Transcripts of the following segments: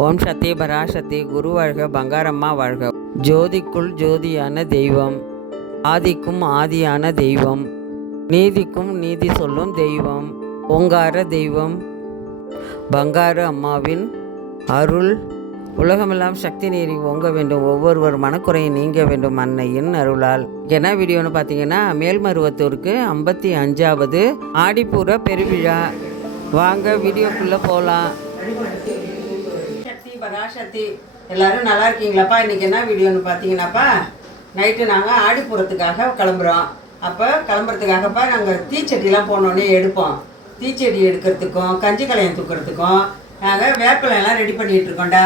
ஓம் சக்தி பராசக்தி குரு வாழ்க, பங்காரம்மா வாழ்க. ஜோதிக்குள் ஜோதியான தெய்வம், ஆதிக்கும் ஆதியான தெய்வம், நீதிக்கும் நீதி சொல்லும் தெய்வம், ஓங்கார தெய்வம் பங்கார அம்மாவின் அருள் உலகமெல்லாம் சக்தி நீரி ஓங்க வேண்டும், ஒவ்வொருவர் மனக்குறையை நீங்க வேண்டும் அன்னையின் அருளால். என்ன வீடியோன்னு பார்த்தீங்கன்னா, மேல்மருவத்தூருக்கு 55வது ஆடிப்பூர பெருவிழா. வாங்க வீடியோக்குள்ளே போகலாம். சக்தி பராசக்தி எல்லோரும் நல்லா இருக்கீங்களாப்பா? இன்றைக்கி என்ன வீடியோன்னு பார்த்தீங்கன்னாப்பா, நைட்டு நாங்கள் ஆடிப்பூரத்துக்காக கிளம்புறோம். அப்போ கிளம்புறதுக்காகப்பா நாங்கள் தீச்சட்டிலாம் போனோடனே எடுப்போம். தீச்செடி எடுக்கிறதுக்கும் கஞ்சி கலையம் தூக்கிறதுக்கும் நாங்கள் வேப்பிலையெல்லாம் ரெடி பண்ணிகிட்ருக்கோண்டா.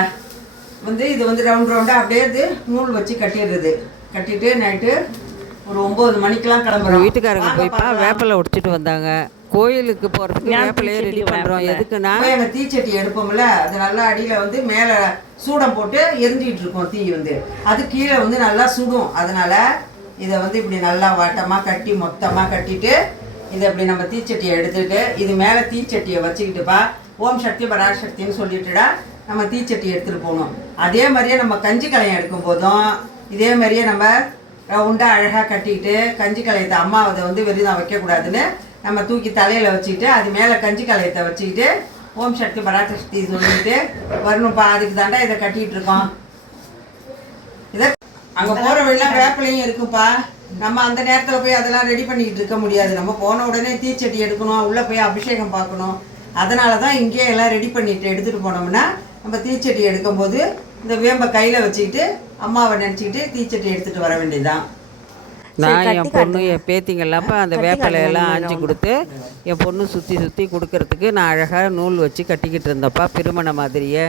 இது ரவுண்ட் ரவுண்டாக அப்படியே நூல் வச்சு கட்டிடுறது. கட்டிட்டு நைட்டு ஒரு 9 மணிக்கெலாம் கிளம்புறோம். வீட்டுக்காரங்க போய்ப்பா வேப்பிலை உடைச்சிட்டு வந்தாங்க. கோயிலுக்கு போகிறதுக்கு வேப்பிலையே ரெடி பண்ணுறோம். எதுக்குன்னா எங்கள் தீச்சட்டி எடுப்போம்ல, அது நல்லா அடியில் மேலே சூடம் போட்டு எரிஞ்சிக்கிட்டு இருக்கோம். தீ அது கீழே நல்லா சுடும். அதனால் இதை இப்படி நல்லா வட்டமாக கட்டி மொத்தமாக கட்டிட்டு இதை இப்படி நம்ம தீச்சட்டியை எடுத்துகிட்டு இது மேலே தீச்சட்டியை வச்சுக்கிட்டுப்பா ஓம் சக்தி பராசக்தின்னு சொல்லிட்டுடா நம்ம தீச்சட்டி எடுத்துகிட்டு போகணும். அதே மாதிரியே நம்ம கஞ்சி கலையம் எடுக்கும் போதும் இதே மாதிரியே நம்ம ரவுண்டாக அழகாக கட்டிக்கிட்டு கஞ்சி கலையத்தை அம்மாவை வெறுதான் வைக்கக்கூடாதுன்னு நம்ம தூக்கி தலையில் வச்சுக்கிட்டு அது மேலே கஞ்சி கலையத்தை வச்சுக்கிட்டு ஓம் சக்தி பராசக்தி சொல்லிட்டு வரணும்ப்பா. அதுக்கு தாண்டா இதை கட்டிகிட்டு இருக்கோம். இதை அங்கே போகிற வழிலாம் வேப்பிலையும் இருக்குப்பா. நம்ம அந்த நேரத்தில் போய் அதெல்லாம் ரெடி பண்ணிக்கிட்டு இருக்க முடியாது. நம்ம போன உடனே தீச்சட்டி எடுக்கணும், உள்ளே போய் அபிஷேகம் பார்க்கணும். அதனால தான் இங்கேயே எல்லாம் ரெடி பண்ணிட்டு எடுத்துகிட்டு போனோம்னா நம்ம தீச்சட்டி எடுக்கும்போது இந்த வேம்பை கையில் வச்சுக்கிட்டு அம்மாவை நினச்சிக்கிட்டு தீச்சட்டி எடுத்துகிட்டு வர வேண்டியதுதான். நான் என் பொண்ணு என் பேத்திங்கெல்லாம்ப்பா அந்த வேப்பிலையெல்லாம் ஆஞ்சி கொடுத்து என் பொண்ணு சுற்றி கொடுக்கறதுக்கு நான் அழகாக நூல் வச்சு கட்டிக்கிட்டு இருந்தேன்ப்பா, திருமண மாதிரியே.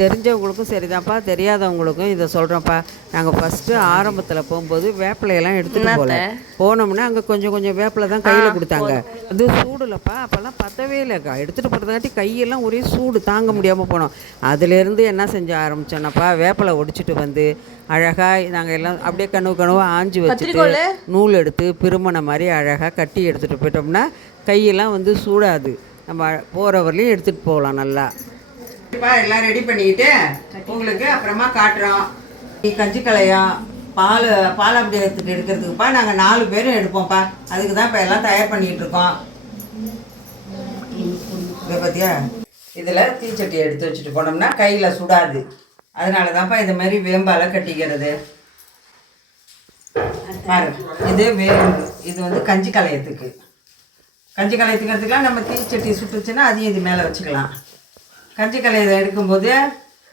தெரிஞ்சவங்களுக்கும் சரிதான்ப்பா, தெரியாதவங்களுக்கும் இதை சொல்கிறோம்ப்பா. நாங்கள் ஃபஸ்ட்டு ஆரம்பத்தில் போகும்போது வேப்பிலையெல்லாம் எடுத்துகிட்டு போனோம்னா அங்கே கொஞ்சம் வேப்பிலை தான் கையில் கொடுத்தாங்க. அது சூடுலப்பா, அப்போல்லாம் பத்தவே இல்லைக்கா. எடுத்துகிட்டு போகிறதாட்டி கையெல்லாம் ஒரே சூடு தாங்க முடியாமல் போனோம். அதுலேருந்து என்ன செஞ்ச ஆரம்பித்தோன்னாப்பா, வேப்பிலை ஒடிச்சிட்டு அழகாக நாங்கள் எல்லாம் அப்படியே கனவு ஆஞ்சி வச்சுட்டு நூல் எடுத்து திருமண மாதிரி அழகாக கட்டி எடுத்துகிட்டு போயிட்டோம்னா கையெல்லாம் சூடாது. நம்ம போகிற வரலையும் எடுத்துகிட்டு போகலாம் நல்லா. எல்லாம் ரெடி பண்ணிக்கிட்டு உங்களுக்கு அப்புறமா காட்டுறோம். கஞ்சி கலையம் பால் அப்படியத்துக்கு எடுக்கிறதுக்குப்பா நாங்கள் 4 பேரும் எடுப்போம்ப்பா. அதுக்கு தான் இப்போ எல்லாம் தயார் பண்ணிக்கிட்டு இருக்கோம். இதை பார்த்தியா, இதில் தீச்சட்டி எடுத்து வச்சுட்டு போனோம்னா கையில் சுடாது. அதனால தான்ப்பா இந்த மாதிரி வேம்பால் கட்டிக்கிறது. இது வேம்பு. இது கஞ்சி கலையத்துக்கு எடுத்துக்கலாம். நம்ம தீச்சட்டி சுட்டுச்சுன்னா அதையும் இது மேலே வச்சுக்கலாம். கஞ்சி கலையை எடுக்கும்போது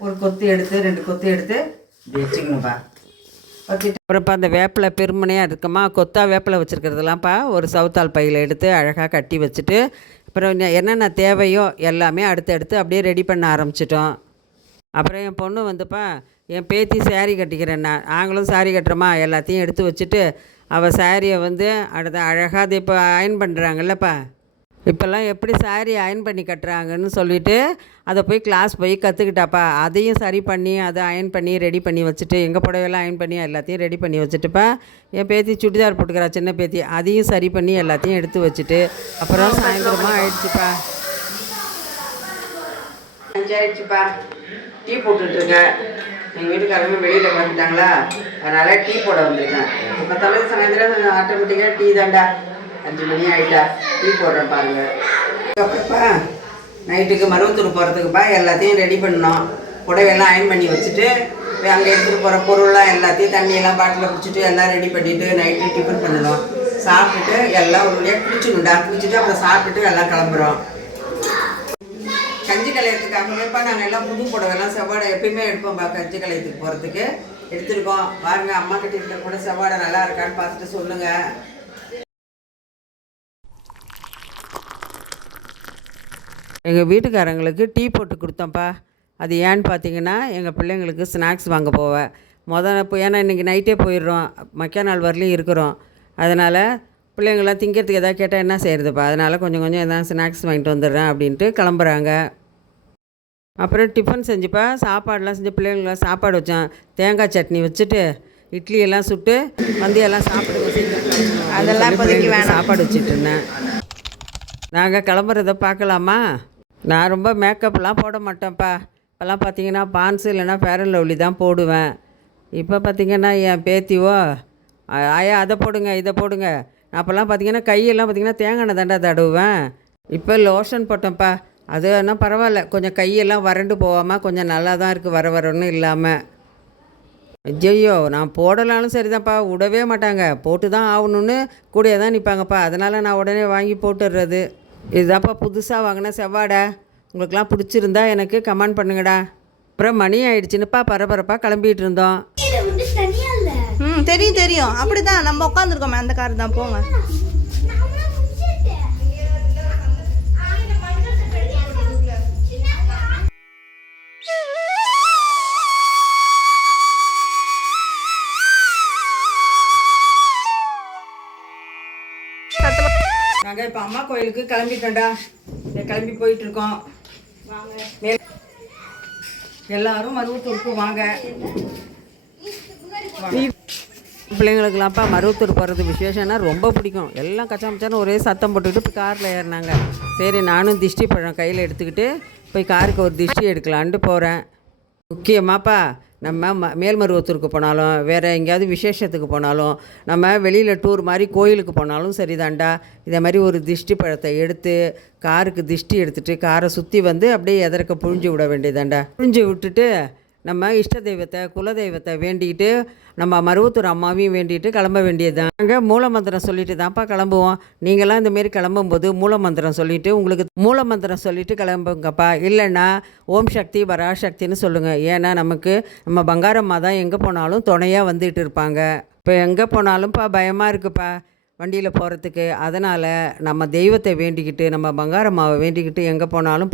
ஒரு கொத்து எடுத்து 2 கொத்து எடுத்து இப்படி வச்சுக்கணும்ப்பா. வச்சுட்டு அப்புறம்ப்பா அந்த வேப்பிலை பெருமனையாக இருக்குமா, கொத்தா வேப்பிலை வச்சுருக்கிறதுலாம்ப்பா ஒரு சவுத்தால் பையில் எடுத்து அழகாக கட்டி வச்சுட்டு அப்புறம் என்னென்ன தேவையோ எல்லாமே அடுத்து அப்படியே ரெடி பண்ண ஆரம்பிச்சிட்டோம். அப்புறம் என் பொண்ணு என் பேத்தி சாரீ கட்டிக்கிறேன்னா நாங்களும் சாரீ கட்டுறோமா, எல்லாத்தையும் எடுத்து வச்சுட்டு அவள் சாரியை அடுத்த அழகாக அது இப்போ அயன் பண்ணுறாங்கல்லப்பா. இப்போல்லாம் எப்படி சாரீ அயன் பண்ணி கட்டுறாங்கன்னு சொல்லிவிட்டு அதை போய் கிளாஸ் போய் கற்றுக்கிட்டாப்பா. அதையும் சரி பண்ணி அதை அயன் பண்ணி ரெடி பண்ணி வச்சுட்டு எங்கள் புடவையெல்லாம் அயன் பண்ணி எல்லாத்தையும் ரெடி பண்ணி வச்சுட்டுப்பா. என் பேத்தி சுடிதார் போட்டுக்கிறா சின்ன பேத்தி, அதையும் சரி பண்ணி எல்லாத்தையும் எடுத்து வச்சுட்டு அப்புறம் சாயந்தரமாக ஆயிடுச்சுப்பா. 5 ஆயிடுச்சுப்பா. டீ போட்டுட்ருங்க. எங்கள் வீட்டுக்காரங்க வெளியில் வந்துட்டாங்களா, அதனால் டீ போட வந்திருக்கேன். இப்போ தமிழ் சாயந்தரம் ஆட்டோமேட்டிக்காக டீ தாண்டா. 5 மணி ஆகிட்டா, டீ போடுறேன் பாருங்க. அப்புறப்பா நைட்டுக்கு மருவத்தூர் போகிறதுக்குப்பா எல்லாத்தையும் ரெடி பண்ணோம். புடவையெல்லாம் அயன் பண்ணி வச்சுட்டு அங்கே எடுத்துகிட்டு போகிற பொருள்லாம் எல்லாத்தையும் தண்ணியெல்லாம் பாட்டில் குடிச்சிட்டு எல்லாம் ரெடி பண்ணிவிட்டு நைட்டு டிஃபன் பண்ணணும். சாப்பிட்டுட்டு எல்லாம் ஒரு வழியாக குளிச்சுணுண்டா. குளிச்சுட்டு அப்புறம் சாப்பிட்டுட்டு எல்லாம் கிளம்புறோம். கஞ்சி கலையத்துக்காகவேப்பா நாங்கள் எல்லாம் புது புடவைலாம் செவ்வாடை எப்பயுமே எடுப்போம்ப்பா. கஞ்சி கலையத்துக்கு போகிறதுக்கு எடுத்துருக்கோம். பாருங்க, அம்மா கிட்ட கூட செவ்வாடை நல்லா இருக்கான்னு பார்த்துட்டு சொல்லுங்கள். எங்கள் வீட்டுக்காரங்களுக்கு டீ போட்டு கொடுத்தோம்ப்பா. அது ஏன்னு பார்த்தீங்கன்னா, எங்கள் பிள்ளைங்களுக்கு ஸ்நாக்ஸ் வாங்க போவேன் ஏன்னா இன்றைக்கி நைட்டே போயிடுறோம், மக்கா நாள் வரலையும் இருக்கிறோம். அதனால் பிள்ளைங்களாம் திங்கிறதுக்கு எதாவது கேட்டால் என்ன செய்கிறதுப்பா, அதனால் கொஞ்சம் எதாவது ஸ்நாக்ஸ் வாங்கிட்டு வந்துடுறேன் அப்படின்ட்டு கிளம்புறாங்க. அப்புறம் டிஃபன் செஞ்சுப்பா, சாப்பாடெலாம் செஞ்சு பிள்ளைங்களாம் சாப்பாடு வச்சேன். தேங்காய் சட்னி வச்சுட்டு இட்லி எல்லாம் சுட்டு எல்லாம் சாப்பிடுங்க, அதெல்லாம் இப்போதைக்கு சாப்பாடு வச்சுட்டு இருந்தேன். நாங்கள் கிளம்புறத பார்க்கலாமா? நான் ரொம்ப மேக்கப்லாம் போட மாட்டேன்ப்பா. அப்போல்லாம் பார்த்தீங்கன்னா பான்ஸு இல்லைன்னா ஃபேர் அண்ட் லவ்லி தான் போடுவேன். இப்போ பார்த்தீங்கன்னா என் பேத்திவோ ஆயா அதை போடுங்க இதை போடுங்க. நான் அப்போல்லாம் பார்த்தீங்கன்னா கையெல்லாம் பார்த்தீங்கன்னா தேங்காய் எண்ணெய் தாண்டா தடவுவேன். இப்போ லோஷன் போட்டேன்ப்பா. அது ஆனால் பரவாயில்ல, கொஞ்சம் கையெல்லாம் வறண்டு போகாமல் கொஞ்சம் நல்லா தான் இருக்குது, வர வரன்னு இல்லாமல். ஐயையோ, நான் போடலாலும் சரிதான்ப்பா, விடவே மாட்டாங்க, போட்டு தான் ஆகணுன்னு கூடயே தான் நிற்பாங்கப்பா. அதனால் நான் உடனே வாங்கி போட்டுடுறது. இதுதான்ப்பா புதுசாக வாங்கின செவ்வாடை. உங்களுக்கெல்லாம் பிடிச்சிருந்தா எனக்கு கமெண்ட் பண்ணுங்கடா. அப்புறம் மணி ஆயிடுச்சுன்னுப்பா பரபரப்பாக கிளம்பிகிட்டு இருந்தோம். தெரியும் தெரியும், அப்படிதான் நம்ம உட்காந்துருக்கோமே அந்த கார் தான். போங்க. நாங்கள் இப்போ அம்மா கோயிலுக்கு கிளம்பிட்டோம்டா. கிளம்பி போயிட்டுருக்கோம். வாங்க எல்லாரும் மருவத்தூருக்கு வாங்க. பிள்ளைங்களுக்குலாம்ப்பா மருவத்தூர் போகிறது விசேஷம்னா ரொம்ப பிடிக்கும். எல்லாம் கச்சாமச்சான்னு ஒரே சத்தம் போட்டுக்கிட்டு இப்போ காரில் ஏறினாங்க. சரி நானும் திஷ்டி பழம் கையில் எடுத்துக்கிட்டு போய் காருக்கு ஒரு திஷ்டி எடுக்கலான்ட்டு போகிறேன். முக்கியமாப்பா நம்ம மேல்மருவத்தூருக்கு போனாலும் வேறு எங்கேயாவது விசேஷத்துக்கு போனாலும் நம்ம வெளியில் டூர் மாதிரி கோயிலுக்கு போனாலும் சரிதாண்டா, இதே மாதிரி ஒரு திஷ்டி பழத்தை எடுத்து காருக்கு திஷ்டி எடுத்துகிட்டு காரை சுற்றி வந்து அப்படியே எதற்க புழிஞ்சு விட வேண்டியதாண்டா. புழிஞ்சு விட்டுட்டு நம்ம இஷ்ட தெய்வத்தை குலதெய்வத்தை வேண்டிக்கிட்டு நம்ம மருவத்தூர் அம்மாவையும் வேண்டிகிட்டு கிளம்ப வேண்டியது தான். நாங்கள் மூலமந்திரம் சொல்லிட்டு தான்ப்பா கிளம்புவோம். நீங்களாம் இந்தமாரி கிளம்பும்போது மூலமந்திரம் சொல்லிவிட்டு உங்களுக்கு மூலமந்திரம் சொல்லிவிட்டு கிளம்புங்கப்பா. இல்லைன்னா ஓம் சக்தி பராசக்தின்னு சொல்லுங்கள். ஏன்னா நமக்கு நம்ம பங்காரம்மா தான் எங்கே போனாலும் துணையாக வந்துட்டு இருப்பாங்க. இப்போ எங்கே போனாலும்ப்பா பயமாக இருக்குப்பா வண்டியில் போகிறதுக்கு. அதனால் நம்ம தெய்வத்தை வேண்டிக்கிட்டு நம்ம பங்காரம்மாவை வேண்டிக்கிட்டு எங்கே போனாலும்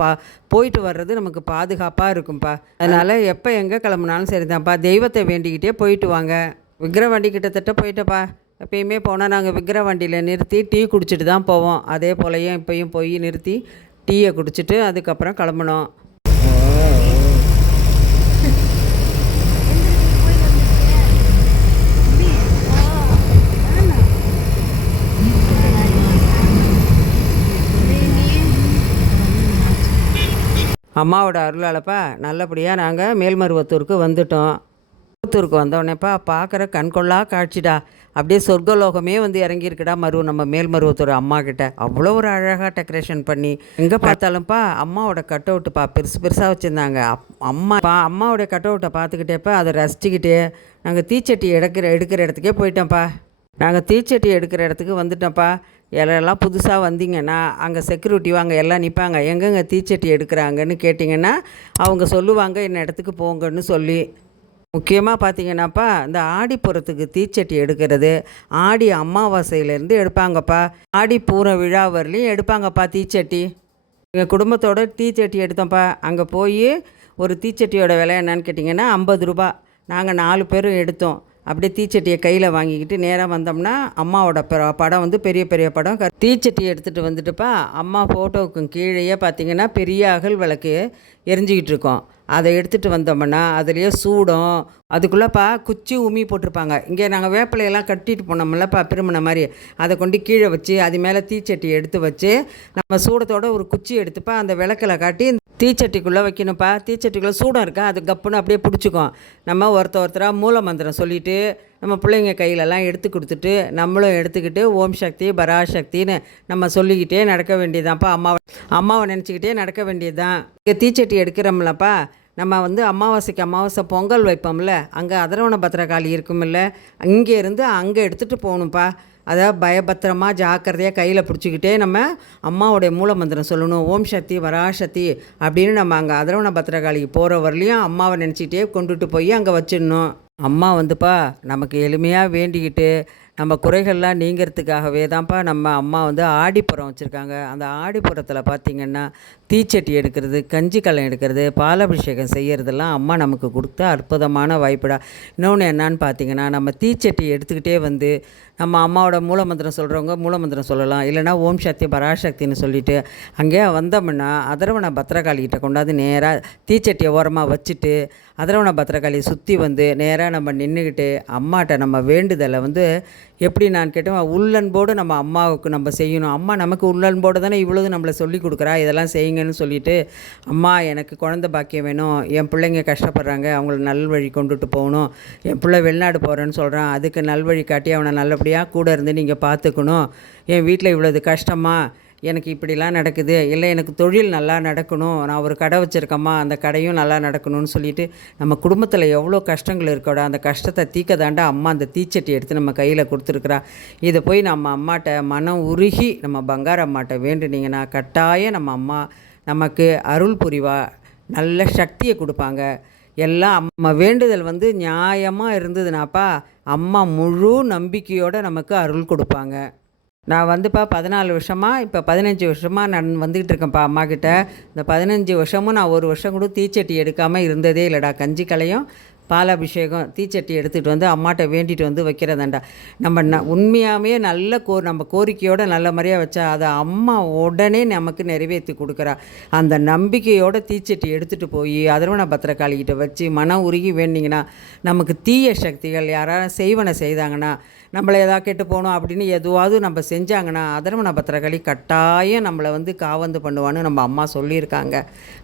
போயிட்டு வர்றது நமக்கு பாதுகாப்பாக இருக்கும்ப்பா. அதனால் எப்போ எங்கே கிளம்புனாலும் சரிதான்ப்பா, தெய்வத்தை வேண்டிக்கிட்டே போயிட்டு வாங்க. விக்கிர வண்டி கிட்டத்தட்ட போயிட்டப்பா. எப்பயுமே போனால் நாங்கள் விக்கிர வண்டியில் நிறுத்தி டீ குடிச்சிட்டு தான் போவோம். அதே போலையும் இப்போயும் போய் நிறுத்தி டீயை குடிச்சிட்டு அதுக்கப்புறம் கிளம்பணும். அம்மாவோட அருளாலப்பா நல்லபடியாக நாங்கள் மேல்மருவத்தூருக்கு வந்துட்டோம். மருவத்தூருக்கு வந்தோடனேப்பா பார்க்குற கண்கொள்ளா காட்சிடா. அப்படியே சொர்க்கலோகமே வந்து இறங்கியிருக்குடா நம்ம மேல்மருவத்தூர் அம்மா கிட்ட. அவ்வளோ ஒரு அழகாக டெக்கரேஷன் பண்ணி எங்கே பார்த்தாலும்ப்பா அம்மாவோட கட் அவுட்டுப்பா பெருசு பெருசாக வச்சுருந்தாங்க. அம்மாவோடைய கட் அவுட்டை பார்த்துக்கிட்டேப்பா அதை ரசிச்சுக்கிட்டே நாங்கள் தீச்சட்டி எடுக்கிற இடத்துக்கே போயிட்டோம்ப்பா. நாங்கள் தீச்சட்டி எடுக்கிற இடத்துக்கு வந்துட்டோம்ப்பா. எல்லாம் புதுசாக வந்தீங்கன்னா அங்கே செக்யூரிட்டியும் அங்கே எல்லாம் நிற்பாங்க. எங்கெங்கே தீச்சட்டி எடுக்கிறாங்கன்னு கேட்டிங்கன்னா அவங்க சொல்லுவாங்க என்ன இடத்துக்கு போங்கன்னு சொல்லி. முக்கியமாக பார்த்தீங்கன்னாப்பா இந்த ஆடிப்புறத்துக்கு தீச்சட்டி எடுக்கிறது ஆடி அமாவாசையிலேருந்து எடுப்பாங்கப்பா. ஆடி பூர விழா வரலையும் எடுப்பாங்கப்பா தீச்சட்டி. எங்கள் குடும்பத்தோட தீச்சட்டி எடுத்தோம்ப்பா. அங்கே போய் ஒரு தீச்சட்டியோட விலை என்னன்னு கேட்டிங்கன்னா 50 ரூபா. நாங்கள் 4 பேரும் எடுத்தோம். அப்படியே தீச்சட்டியை கையில் வாங்கிக்கிட்டு நேராக வந்தோம்னா அம்மாவோட படம் வந்து பெரிய பெரிய படம். தீச்சட்டியை எடுத்துகிட்டு வந்துட்டுப்பா அம்மா ஃபோட்டோவுக்கு கீழேயே பார்த்திங்கன்னா பெரிய அகல் விளக்கு எரிஞ்சிக்கிட்டு இருக்கோம். அதை எடுத்துகிட்டு வந்தோம்னா அதுலேயே சூடம், அதுக்குள்ளேப்பா குச்சி உமி போட்டிருப்பாங்க. இங்கே நாங்கள் வேப்பிலையெல்லாம் கட்டிட்டு போனோம்லப்பா திருமண மாதிரி, அதை கொண்டு கீழே வச்சு அது மேலே தீச்சட்டி எடுத்து வச்சு நம்ம சூடத்தோடு ஒரு குச்சி எடுத்துப்பா அந்த விளக்கில் காட்டி தீச்சட்டிக்குள்ளே வைக்கணும்ப்பா. தீச்சட்டிக்குள்ளே சூடம் இருக்கா அது கப்புன்னு அப்படியே பிடிச்சிக்கும். நம்ம ஒருத்தராக மூல மந்திரம் சொல்லிவிட்டு நம்ம பிள்ளைங்க கையிலலாம் எடுத்து கொடுத்துட்டு நம்மளும் எடுத்துக்கிட்டு ஓம் சக்தி பராசக்தின்னு நம்ம சொல்லிக்கிட்டே நடக்க வேண்டியதான்ப்பா. அம்மாவை நினச்சிக்கிட்டே நடக்க வேண்டியது தான். இங்கே தீச்சட்டி எடுக்கிறோம்லப்பா நம்ம வந்து அமாவாசை பொங்கல் வைப்போம்ல, அங்கே அதரவண பத்திரகாளி இருக்குமில்ல, இங்கேருந்து அங்கே எடுத்துகிட்டு போகணும்ப்பா. அதை பயபத்திரமாக ஜாக்கிரதையாக கையில் பிடிச்சிக்கிட்டே நம்ம அம்மாவுடைய மூல மந்திரம் சொல்லணும். ஓம் சக்தி வராசக்தி அப்படின்னு நம்ம அங்கே அதரவண பத்திரகாளிக்கு போகிற வரலையும் அம்மாவை நினச்சிக்கிட்டே கொண்டுட்டு போய் அங்கே வச்சிடணும். அம்மா வந்துப்பா நமக்கு எளிமையாக வேண்டிக்கிட்டு நம்ம குறைகள்லாம் நீங்கிறதுக்காகவே தான்ப்பா நம்ம அம்மா வந்து ஆடிப்புறம் வச்சுருக்காங்க. அந்த ஆடிப்புறத்தில் பார்த்திங்கன்னா தீச்சட்டி எடுக்கிறது, கஞ்சி கலம் எடுக்கிறது, பாலாபிஷேகம் செய்கிறதெல்லாம் அம்மா நமக்கு கொடுத்த அற்புதமான வாய்ப்புடா. இன்னொன்று என்னான்னு பார்த்திங்கன்னா நம்ம தீச்சட்டி எடுத்துக்கிட்டே வந்து நம்ம அம்மாவோட மூலமந்திரம் சொல்கிறவங்க மூலமந்திரம் சொல்லலாம். இல்லைனா ஓம் சக்தி பராசக்தின்னு சொல்லிவிட்டு அங்கேயே வந்தோம்னா அதரவண பத்திரகாளிகிட்ட கொண்டாந்து நேராக தீச்சட்டியை ஓரமாக வச்சுட்டு அதரவண பத்திரகாளியை சுற்றி வந்து நேராக நம்ம நின்றுக்கிட்டு அம்மாட்ட நம்ம வேண்டுதலை வந்து எப்படி நான் கேட்டேன், உள்ளன்போடு நம்ம அம்மாவுக்கு நம்ம செய்யணும். அம்மா நமக்கு உள்ளன்போடு தானே இவ்வளவு நம்மளை சொல்லி கொடுக்குறா, இதெல்லாம் செய்யுங்கன்னு சொல்லிட்டு, அம்மா எனக்கு குழந்தை பாக்கியம் வேணும், என் பிள்ளைங்க கஷ்டப்படுறாங்க, அவங்கள நல்வழி கொண்டுட்டு போகணும், என் பிள்ளை வெளிநாடு போகிறேன்னு சொல்கிறான், அதுக்கு நல்வழி காட்டி அவனை நல்லபடியாக கூட இருந்து நீங்கள் பார்த்துக்கணும், என் வீட்டில் இவ்வளவு கஷ்டமா, எனக்கு இப்படிலாம் நடக்குது, இல்லை எனக்கு தொழில் நல்லா நடக்கணும், நான் ஒரு கடை வச்சுருக்கேம்மா, அந்த கடையும் நல்லா நடக்கணும்னு சொல்லிட்டு நம்ம குடும்பத்தில் எவ்வளோ கஷ்டங்கள் இருக்கோட அந்த கஷ்டத்தை தீக்க தாண்டா அம்மா அந்த தீச்சட்டி எடுத்து நம்ம கையில் கொடுத்துருக்குறா. இதை போய் நம்ம அம்மாட்ட மனம் உருகி நம்ம பங்கார அம்மாட்ட வேண்டுனீங்கன்னா கட்டாயம் நம்ம அம்மா நமக்கு அருள் புரிவா, நல்ல சக்தியை கொடுப்பாங்க. எல்லாம் அம்மா வேண்டுதல் நியாயமாக இருந்ததுனாப்பா அம்மா முழு நம்பிக்கையோடு நமக்கு அருள் கொடுப்பாங்க. நான் 14 வருஷமாக இப்போ 15 வருஷமாக நான் வந்துக்கிட்டு இருக்கேன்ப்பா அம்மாக்கிட்ட. இந்த 15 வருஷமும் நான் ஒரு வருஷம் கூட தீச்சட்டி எடுக்காமல் இருந்ததே இல்லைடா. கஞ்சி கலையும் பாலாபிஷேகம் தீச்சட்டி எடுத்துகிட்டு அம்மாட்ட வேண்டிட்டு வைக்கிறதாண்டா. நம்ம உண்மையாகவே நல்ல நம்ம கோரிக்கையோடு நல்ல முறையாக வச்சா அதை அம்மா உடனே நமக்கு நிறைவேற்றி கொடுக்குறா. அந்த நம்பிக்கையோட தீச்சட்டி எடுத்துகிட்டு போய் அதர்வன பத்திரகாளிகிட்ட வச்சு மனம் உருகி வேண்டிங்கன்னா நமக்கு தீய சக்திகள் யாராவது செய்வனை செய்தாங்கன்னா, நம்மளை எதாவது கெட்டு போகணும் அப்படின்னு எதுவாவது நம்ம செஞ்சாங்கன்னா அதர்வன பத்திரகாளி கட்டாயம் நம்மளை காவந்து பண்ணுவான்னு நம்ம அம்மா சொல்லியிருக்காங்க.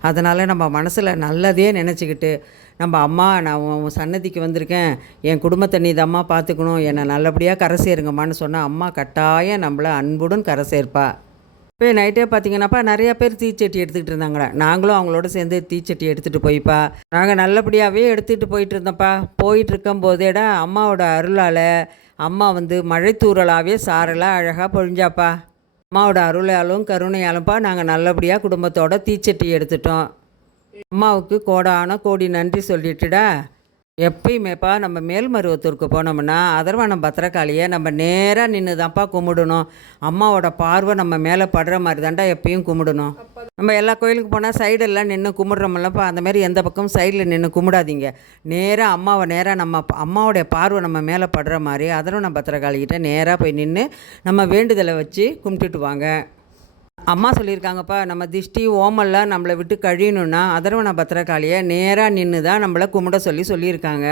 அதனால் நம்ம மனசில் நல்லதே நினச்சிக்கிட்டு நம்ம அம்மா நான் உன் சன்னதிக்கு வந்திருக்கேன், என் குடும்பத்தை நீ தம்மா பார்த்துக்கணும், என்னை நல்லபடியாக கரை சேருங்கம்மான்னு சொன்னால் அம்மா கட்டாயம் நம்மளை அன்புடன் கரை சேர்ப்பா. இப்போ நைட்டே பார்த்தீங்கன்னாப்பா நிறையா பேர் தீச்சட்டி எடுத்துக்கிட்டு இருந்தாங்களே, நாங்களும் அவங்களோட சேர்ந்து தீச்சட்டி எடுத்துகிட்டு போய்ப்பா நாங்கள் நல்லபடியாகவே எடுத்துகிட்டு போயிட்டு இருந்தோம்ப்பா. போயிட்டு இருக்கும்போதேடா அம்மாவோட அருளால் அம்மா மழை தூறலாகவே சாரெல்லாம் அழகாக பொழிஞ்சாப்பா. அம்மாவோட அருளாலும் கருணையாலும்ப்பா நாங்கள் நல்லபடியாக குடும்பத்தோட தீச்சட்டி எடுத்துட்டோம். அம்மாவுக்கு கோடான கோடி நன்றி சொல்லிட்டுடா. எப்பயுமேப்பா நம்ம மேல்மருவத்தூருக்கு போனோம்னா அதர்வனம் பத்திரகாளியை நம்ம நேராக நின்று தான்ப்பா கும்பிடணும். அம்மாவோட பார்வை நம்ம மேலே படுற மாதிரி தாண்டா எப்பயும் கும்பிடணும். நம்ம எல்லா கோயிலுக்கு போனால் சைடெல்லாம் நின்று கும்பிட்றோம்லப்பா, அந்தமாரி எந்த பக்கம் சைடில் நின்று கும்பிடாதீங்க. நேராக அம்மாவை நேராக நம்ம அம்மாவோடைய பார்வை நம்ம மேலே படுற மாதிரி அதர்வனம் பத்திரகாளிகிட்ட நேராக போய் நின்று நம்ம வேண்டுதலை வச்சு கும்பிட்டுட்டு வாங்க. அம்மா சொல்லியிருக்காங்கப்பா, நம்ம திஷ்டி ஓமெல்லாம் நம்மளை விட்டு கழியணுன்னா அதர்வன பத்திரகாளியை நேராக நின்று தான் நம்மளை கும்பிட சொல்லியிருக்காங்க.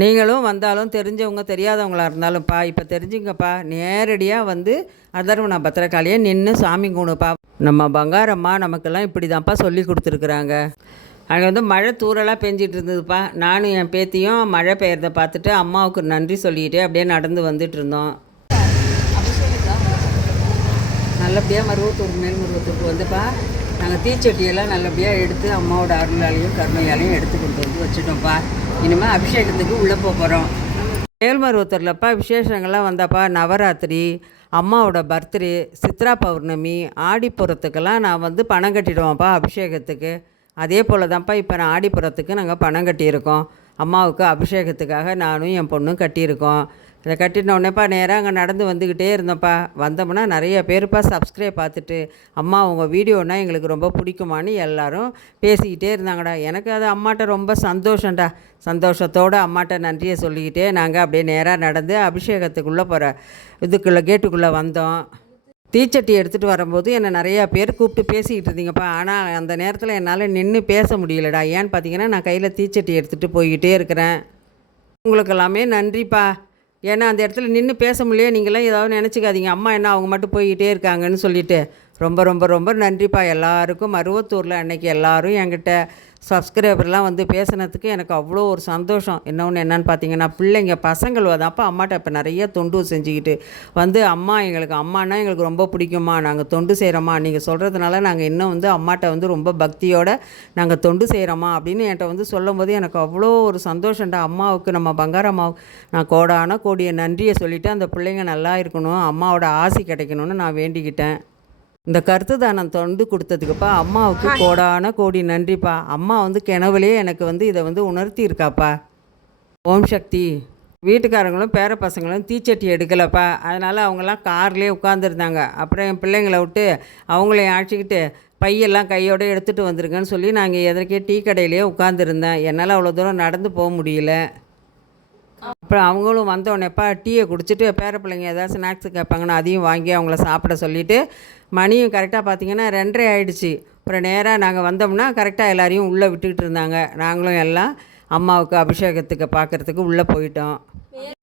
நீங்களும் வந்தாலும் தெரிஞ்சவங்க தெரியாதவங்களாக இருந்தாலும்ப்பா இப்போ தெரிஞ்சுங்கப்பா, நேரடியாக அதர்வன பத்திரகாளியை நின்று சாமி கும்பிடுப்பா. நம்ம பங்காரம்மா நமக்கெல்லாம் இப்படி தான்ப்பா சொல்லி கொடுத்துருக்குறாங்க. அங்கே மழை தூரலாக பெஞ்சிட்டு இருந்ததுப்பா. நானும் என் பேத்தியும் மழை பெய்யறதை பார்த்துட்டு அம்மாவுக்கு நன்றி சொல்லிக்கிட்டே அப்படியே நடந்து வந்துட்டு இருந்தோம். நல்லபடியாக மருவத்தூர் மேல்மருவத்தூருக்கு நாங்கள் தீச்சட்டியெல்லாம் நல்லபடியாக எடுத்து அம்மாவோட அருளாலையும் கருணையாலையும் எடுத்து கொண்டு வச்சுட்டோம்ப்பா. இனிமேல் அபிஷேகத்துக்கு உள்ளே போகிறோம். மேல்மருவத்தூர்லப்பா விசேஷங்கள்லாம் வந்தாப்பா, நவராத்திரி, அம்மாவோட பர்த்டே, சித்ரா பௌர்ணமி, ஆடிப்புறத்துக்கெல்லாம் நான் பணம் கட்டிடுவோம்ப்பா அபிஷேகத்துக்கு. அதே போல் தான்ப்பா இப்போ நான் ஆடிப்புறத்துக்கு நாங்கள் பணம் கட்டியிருக்கோம். அம்மாவுக்கு அபிஷேகத்துக்காக நானும் என் பொண்ணும் கட்டியிருக்கோம். இதை கட்டினோடனேப்பா நேராக அங்கே நடந்து வந்துக்கிட்டே இருந்தோம்ப்பா. வந்தோம்னா நிறைய பேருப்பா சப்ஸ்கிரைப் பார்த்துட்டு, அம்மா உங்கள் வீடியோனா எங்களுக்கு ரொம்ப பிடிக்குமான்னு எல்லோரும் பேசிக்கிட்டே இருந்தாங்கடா. எனக்கு அது அம்மாட்ட ரொம்ப சந்தோஷம்டா. சந்தோஷத்தோடு அம்மாட்ட நன்றியை சொல்லிக்கிட்டே நாங்கள் அப்படியே நேராக நடந்து அபிஷேகத்துக்குள்ளே இதுக்குள்ளே கேட்டுக்குள்ளே வந்தோம். தீச்சட்டி எடுத்துகிட்டு வரும்போது என்னை நிறையா பேர் கூப்பிட்டு பேசிக்கிட்டு இருந்தீங்கப்பா. ஆனால் அந்த நேரத்தில் என்னால் நின்று பேச முடியலடா. ஏன்னு பார்த்தீங்கன்னா நான் கையில் தீச்சட்டி எடுத்துகிட்டு போய்கிட்டே இருக்கிறேன். உங்களுக்கு எல்லாமே நன்றிப்பா. ஏன்னா அந்த இடத்துல நின்று பேச முடியல, நீங்களாம் ஏதாவது நினச்சிக்காதீங்க, அம்மா என்ன அவங்க மட்டும் போய்கிட்டே இருக்காங்கன்னு சொல்லிவிட்டு. ரொம்ப ரொம்ப ரொம்ப நன்றிப்பா எல்லாருக்கும். மருவத்தூரில் அன்றைக்கி எல்லோரும் என்கிட்ட சப்ஸ்கிரைபர்லாம் பேசினதுக்கு எனக்கு அவ்வளோ ஒரு சந்தோஷம். இன்னொன்று என்னென்னு பார்த்தீங்கன்னா பிள்ளைங்க பசங்கள் அப்போ அம்மாட்ட இப்போ நிறைய தொண்டு செஞ்சுக்கிட்டு அம்மா எங்களுக்கு அம்மானா எங்களுக்கு ரொம்ப பிடிக்குமா, நாங்கள் தொண்டு செய்கிறோம்மா, நீங்கள் சொல்கிறதுனால நாங்கள் இன்னும் அம்மாட்ட ரொம்ப பக்தியோடு நாங்கள் தொண்டு செய்கிறோம்மா அப்படின்னு என்கிட்ட சொல்லும் போது எனக்கு அவ்வளோ ஒரு சந்தோஷம்டா. அம்மாவுக்கு நம்ம பங்கார அம்மாவுக்கு நான் கோடான கோடிய நன்றியை சொல்லிவிட்டு அந்த பிள்ளைங்க நல்லா இருக்கணும், அம்மாவோட ஆசி கிடைக்கணும்னு நான் வேண்டிக்கிட்டேன். இந்த கருத்து தானம் தொண்டு கொடுத்ததுக்குப்பா அம்மாவுக்கு கோடான கோடி நன்றிப்பா. அம்மா கிணவுலேயே எனக்கு இதை உணர்த்தி இருக்காப்பா. ஓம் சக்தி. வீட்டுக்காரங்களும் பேர பசங்களும் தீச்சட்டி எடுக்கலப்பா, அதனால் அவங்களாம் கார்லேயே உட்காந்துருந்தாங்க. அப்புறம் என் பிள்ளைங்களை விட்டு அவங்களையும் அழைச்சிக்கிட்டு பையெல்லாம் கையோடு எடுத்துகிட்டு வந்துருங்கன்னு சொல்லி நாங்கள் எதற்கே டீ கடையிலேயே உட்காந்துருந்தேன். என்னால் அவ்வளோ தூரம் நடந்து போக முடியல. அப்புறம் அவங்களும் வந்தோடனேப்பா டீயை குடிச்சிட்டு பேர பிள்ளைங்க ஏதாவது ஸ்நாக்ஸு கேட்பாங்கன்னா அதையும் வாங்கி அவங்கள சாப்பிட சொல்லிவிட்டு மணியும் கரெக்டாக பார்த்திங்கன்னா 2:30 ஆகிடுச்சி. அப்புறம் நேராக நாங்கள் வந்தோம்னா கரெக்டாக எல்லோரையும் உள்ளே விட்டுக்கிட்டு இருந்தாங்க. நாங்களும் எல்லாம் அம்மாவுக்கு அபிஷேகத்துக்கு பார்க்குறதுக்கு உள்ளே போயிட்டோம்.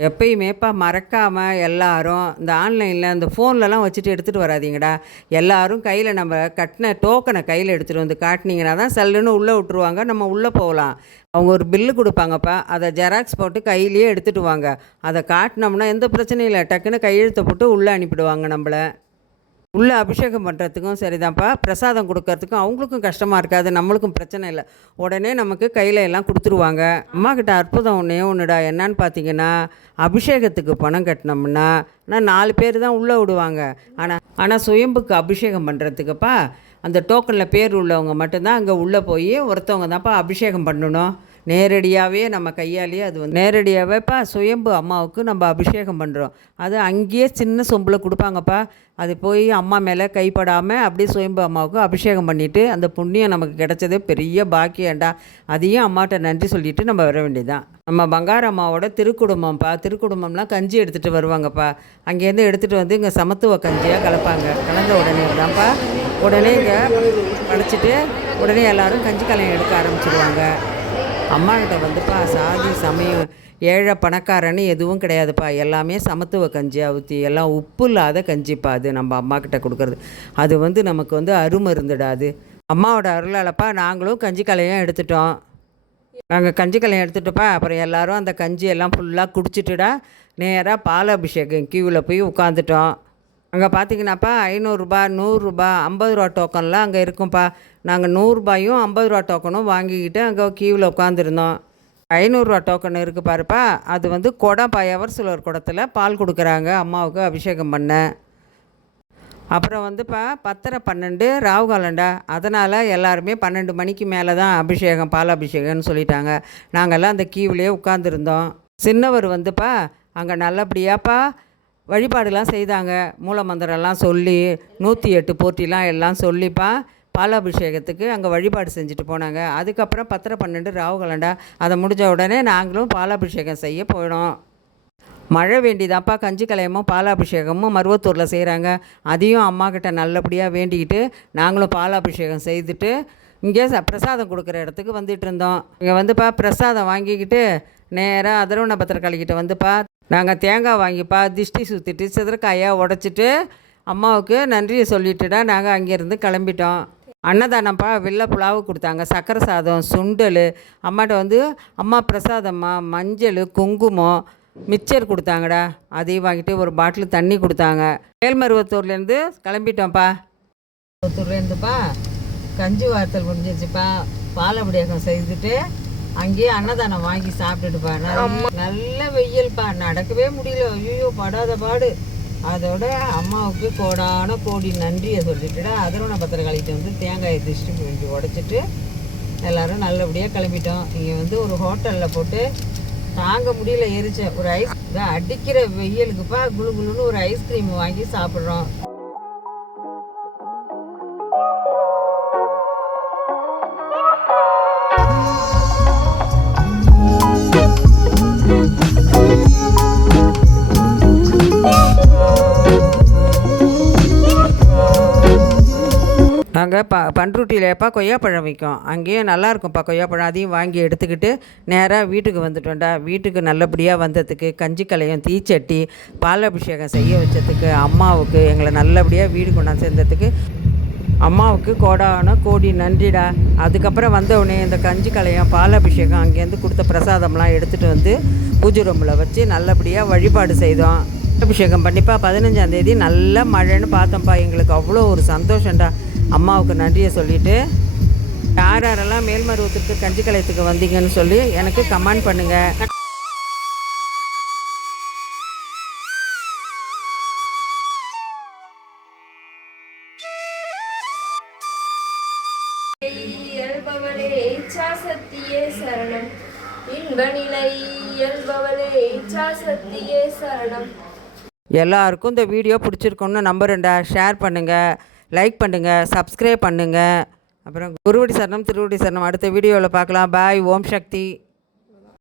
எப்பயுமேப்பா மறக்காமல் எல்லாரும் இந்த ஆன்லைனில் இந்த ஃபோன்லலாம் வச்சுட்டு எடுத்துகிட்டு வராதீங்கடா. எல்லாரும் கையில் நம்ம கட்டின டோக்கனை கையில் எடுத்துகிட்டு வந்து காட்டினீங்கன்னா தான் சல்லுன்னு உள்ளே விட்ருவாங்க, நம்ம உள்ளே போகலாம். அவங்க ஒரு பில்லு கொடுப்பாங்கப்பா, அதை ஜெராக்ஸ் போட்டு கையிலேயே எடுத்துகிட்டு வாங்க. அதை காட்டினோம்னா எந்த பிரச்சனையும் இல்லை, டக்குன்னு கையெழுத்தை போட்டு உள்ளே அனுப்பிடுவாங்க நம்மளை. உள்ளே அபிஷேகம் பண்ணுறதுக்கும் சரிதான்ப்பா, பிரசாதம் கொடுக்கறதுக்கும் அவங்களுக்கும் கஷ்டமாக இருக்காது, நம்மளுக்கும் பிரச்சனை இல்லை. உடனே நமக்கு கையில் எல்லாம் கொடுத்துருவாங்க. அம்மாக்கிட்ட அற்புதம் ஒன்றே ஒன்றுடா, என்னன்னு பார்த்தீங்கன்னா, அபிஷேகத்துக்கு பணம் கட்டினோம்னா நான் 4 பேர் தான் உள்ளே விடுவாங்க. ஆனால் சுயம்புக்கு அபிஷேகம் பண்ணுறதுக்குப்பா அந்த டோக்கனில் பேர் உள்ளவங்க மட்டும்தான் அங்கே உள்ளே போய் ஒருத்தவங்க தான்ப்பா அபிஷேகம் பண்ணணும். நேரடியாகவே நம்ம கையாலேயே அது வந்து நேரடியாகவேப்பா சுயம்பு அம்மாவுக்கு நம்ம அபிஷேகம் பண்ணுறோம். அது அங்கேயே சின்ன சொம்பில் கொடுப்பாங்கப்பா. அது போய் அம்மா மேலே கைப்படாமல் அப்படியே சுயம்பு அம்மாவுக்கு அபிஷேகம் பண்ணிவிட்டு அந்த புண்ணியம் நமக்கு கிடைச்சதே பெரிய பாக்கியண்டா. அதையும் அம்மாட்ட நன்றி சொல்லிவிட்டு நம்ம வர வேண்டியதுதான். நம்ம பங்கார அம்மாவோட திருக்குடும்பம்ப்பா, திருக்குடும்பம்லாம் கஞ்சி எடுத்துகிட்டு வருவாங்கப்பா. அங்கேருந்து எடுத்துகிட்டு வந்து இங்கே சமத்துவ கஞ்சியாக கலப்பாங்க. கலந்த உடனே தான்ப்பா உடனே இங்கே கழிச்சிட்டு உடனே எல்லோரும் கஞ்சி கலையம் எடுக்க ஆரம்பிச்சிடுவாங்க. அம்மாக்கிட்ட வந்துப்பா சாதி சமயம் ஏழை பணக்காரன்னு எதுவும் கிடையாதுப்பா. எல்லாமே சமத்துவ கஞ்சியாக ஊற்றி எல்லாம் உப்பு இல்லாத கஞ்சிப்பா அது நம்ம அம்மாக்கிட்ட கொடுக்குறது. அது வந்து நமக்கு வந்து அருமருந்துடாது. அம்மாவோட அருளாலப்பா நாங்களும் கஞ்சி கலையம் எடுத்துட்டோம். நாங்கள் கஞ்சி கலையம் எடுத்துட்டோப்பா. அப்புறம் எல்லோரும் அந்த கஞ்சி எல்லாம் ஃபுல்லாக குடிச்சிட்டுடா நேராக பாலாபிஷேகம் க்யூவில் போய் உட்காந்துட்டோம். அங்கே பார்த்தீங்கன்னாப்பா 500 ரூபா, 100 ரூபா, 50 ரூபா டோக்கன்லாம் அங்கே இருக்கும்ப்பா. நாங்கள் 100 ரூபாயும் 50 ரூபா டோக்கனும் வாங்கிக்கிட்டு அங்கே க்யூவில் உட்காந்துருந்தோம். 500 ரூபா டோக்கன் இருக்குது பாருப்பா, அது வந்து குடம்ப்பா. எவர் சிலர் குடத்தில் பால் கொடுக்குறாங்க அம்மாவுக்கு அபிஷேகம் பண்ண. அப்புறம் வந்துப்பா 10:30 12 ராவு காலண்டா. அதனால் எல்லாருமே 12 மணிக்கு மேலே தான் அபிஷேகம் பால் அபிஷேகம்னு சொல்லிட்டாங்க. நாங்கள்லாம் அந்த க்யூவிலே உட்காந்துருந்தோம். சின்னவர் வந்துப்பா அங்கே நல்லபடியாப்பா வழிபாடுலாம் செய்தாங்க. மூலமந்திரம்லாம் சொல்லி 108 போற்றிலாம் எல்லாம் சொல்லிப்பா பாலாபிஷேகத்துக்கு அங்கே வழிபாடு செஞ்சுட்டு போனாங்க. அதுக்கப்புறம் 10:30 12 ராவு காலண்டா. அதை முடிஞ்ச உடனே நாங்களும் பாலாபிஷேகம் செய்ய போயிடும். மழை வேண்டிதாப்பா கஞ்சி கலையமும் பாலாபிஷேகமும் மருவத்தூரில் செய்கிறாங்க. அதையும் அம்மாக்கிட்ட நல்லபடியாக வேண்டிக்கிட்டு நாங்களும் பாலாபிஷேகம் செய்துட்டு இங்கே பிரசாதம் கொடுக்குற இடத்துக்கு வந்துட்டு இருந்தோம். இங்கே வந்துப்பா பிரசாதம் வாங்கிக்கிட்டு நேராக அதர்வண பத்திரக்காளிக்கிட்ட வந்துப்பா நாங்கள் தேங்காய் வாங்கிப்பா திஷ்டி சுற்றிட்டு சிதறக்காயாக உடச்சிட்டு அம்மாவுக்கு நன்றியை சொல்லிட்டுடா நாங்கள் அங்கேருந்து கிளம்பிட்டோம். அன்னதானம்ப்பா வெள்ளை புலாவு கொடுத்தாங்க, சக்கரை சாதம், சுண்டல். அம்மாட்ட வந்து அம்மா பிரசாதம்மா மஞ்சள் குங்குமம் மிக்சர் கொடுத்தாங்கடா. அதையும் வாங்கிட்டு ஒரு பாட்டில் தண்ணி கொடுத்தாங்க. மேல்மருவத்தூர்லேருந்து கிளம்பிட்டோம்ப்பா. மருவத்தூர்லேருந்துப்பா கஞ்சி வார்த்தல் முடிஞ்சிச்சுப்பா. பாலபிடேகம் செய்துட்டு அங்கேயே அன்னதானம் வாங்கி சாப்பிட்டுட்டுப்பா. நல்ல வெயில்ப்பா, நடக்கவே முடியல. ஐயோ படாத பாடு. அதோட அம்மாவுக்கு கோடான கோடி நன்றியை சொல்லிட்டுடா அதர்வண பத்திரக்காளிகிட்ட வந்து தேங்காயை திருஷ்டி வேண்டி உடச்சிட்டு எல்லோரும் நல்லபடியாக கிளம்பிட்டோம். இங்கே வந்து ஒரு ஹோட்டலில் போட்டு தாங்க முடியல எரிச்ச ஒரு ஐஸ் அடிக்கிற வெயிலுக்குப்பா குளு குளுன்னு ஒரு ஐஸ்கிரீம் வாங்கி சாப்பிட்றோம். நாங்கள் பண்ருட்டியிலேப்பா கொய்யாப்பழம் விற்கும், அங்கேயும் நல்லாயிருக்கும்ப்பா கொய்யாப்பழம். அதையும் வாங்கி எடுத்துக்கிட்டு நேராக வீட்டுக்கு வந்துட்டோம்டா. வீட்டுக்கு நல்லபடியாக வந்ததுக்கு கஞ்சி கலையம் தீச்சட்டி பாலாபிஷேகம் செய்ய வச்சதுக்கு அம்மாவுக்கு எங்களை நல்லபடியாக வீடு கொண்டாந்து சேர்ந்ததுக்கு அம்மாவுக்கு கோடான கோடி நன்றிடா. அதுக்கப்புறம் வந்தவுடனே இந்த கஞ்சி கலையம் பாலாபிஷேகம் அங்கேருந்து கொடுத்த பிரசாதம்லாம் எடுத்துகிட்டு வந்து பூஜை ரூமில் வச்சு நல்லபடியாக வழிபாடு செய்தோம். அபிஷேகம் பண்ணிப்பா 15ஆம் தேதி நல்ல மழைன்னு பார்த்தோம்ப்பா. எங்களுக்கு அவ்வளோ ஒரு சந்தோஷம்டா. அம்மாவுக்கு நன்றியை சொல்லிவிட்டு யார் யாரெல்லாம் மேல்மருவத்துக்கு கஞ்சி கலையத்துக்கு வந்தீங்கன்னு சொல்லி எனக்கு கமெண்ட் பண்ணுங்கள். இயல்பவளே இச்சாசக்தியே சரணம். இன்பநிலை இயல்பவளே இச்சாசக்தியே சரணம். எல்லாருக்கும் இந்த வீடியோ பிடிச்சிருக்கோன்னு நம்புறேன்டா. ஷேர் பண்ணுங்கள், லைக் பண்ணுங்கள், சப்ஸ்கிரைப் பண்ணுங்கள். அப்புறம் குருவடி சரணம் திருவடி சரணம் அடுத்த வீடியோவில் பார்க்கலாம். பாய். ஓம் சக்தி.